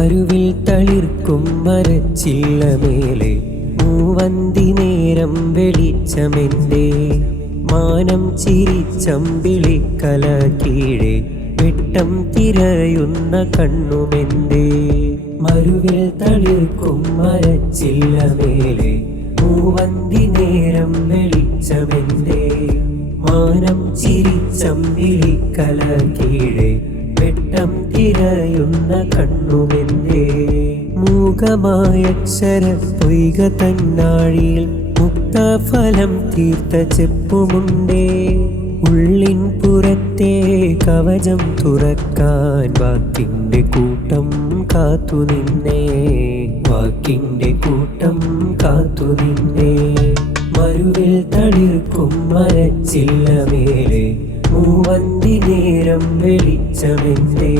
മരുവിൽ തളിർക്കും മരച്ചില്ലമേലെ മൂവന്തി നേരം വെളിച്ചമെന്റെ മാനം ചിരിച്ചമ്പിളിക്കല കീഴെ വെട്ടം തിരയുന്ന കണ്ണുമെന്റെ മരുവിൽ തളിർക്കും മരച്ചില്ലമേലെ മൂവന്തി നേരം വെളിച്ചമെന്റെ മാനം ചിരിച്ചമ്പിളിക്കല കീഴെ വെട്ടം തിരയുന്ന കണ്ണുമെന്റെ മൂകമായ അക്ഷര പൊയ്ക തന്നാഴിയിൽ മുക്തഫലം തീർത്ത ചെപ്പുമുണ്ടേ ഉള്ളിൻ പുറത്തെ കവചം തുറക്കാൻ വാക്കിന്റെ കൂട്ടം കാത്തുനിന്നേ വാക്കിന്റെ കൂട്ടം കാത്തുനിന്നേ മരുവിൽ തളിർക്കും മരച്ചില്ലമേലെ മൂവന്തി നേരം വെളിച്ചമെന്റെ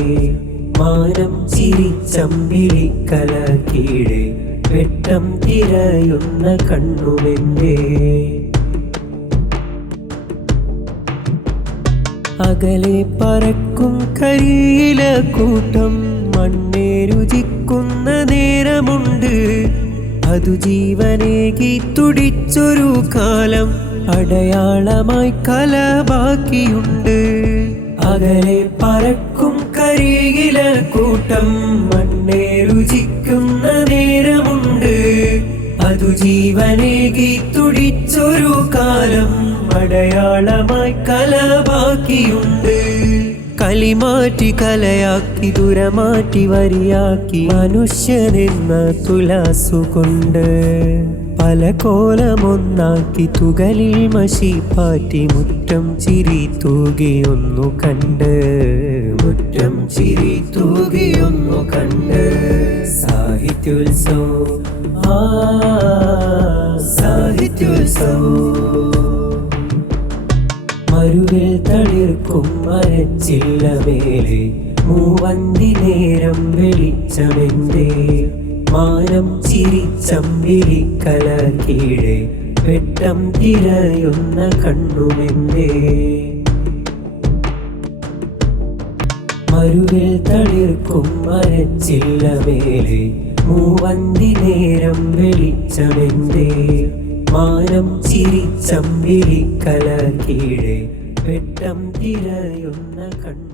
മാനം ചിരിച്ചമ്പിളിക്കല കീഴെ വെട്ടം തിരയുന്ന കണ്ണുമെന്റെ അകലെ പറക്കും കരിയില കൂട്ടം മണ്ണേ രുചിക്കുന്ന നേരമുണ്ട് അതു ജീവനേകി തുടിച്ചൊരു കാലം അടയാളമായി കല ബാക്കിയുണ്ട് അകലെ പറക്കും കരിയില കൂട്ടം മണ്ണേ രുചിക്കുന്ന നേരമുണ്ട് അതു ജീവനേകി തുടിച്ചൊരു കാലം അടയാളമായി കല ബാക്കിയുണ്ട് കളിമാറ്റി കലയാക്കി ദുരമാറ്റി വരിയാക്കി മനുഷ്യനെന്ന തുലാസുകൊണ്ട് പല കോലമൊന്നാക്കി തുകലിൽ മഷിപ്പാറ്റി മുറ്റം ചിരി തൂകിയൊന്നു കണ്ട് മുറ്റം ചിരി തൂകിയൊന്നു കണ്ട് സാഹിത്യോത്സവം സാഹിത്യോത്സവം മരുവിൽ തളിർക്കും മരച്ചില്ലമേലെ മൂവന്തി നേരം വെളിച്ചമെന്റെ മാനം ചിരിച്ചമ്പിളിക്കല കീഴെ വെട്ടം തിരയുന്ന കണ്ണുമെന്റെ മരുവിൽ തളിർക്കും മരച്ചില്ലമേലെ മൂവന്തി നേരം വെളിച്ചമെന്റെ മാനം ചിരിച്ചമ്പിളിക്കല കീഴെ വെട്ടം തിരയുന്ന കണ്ണു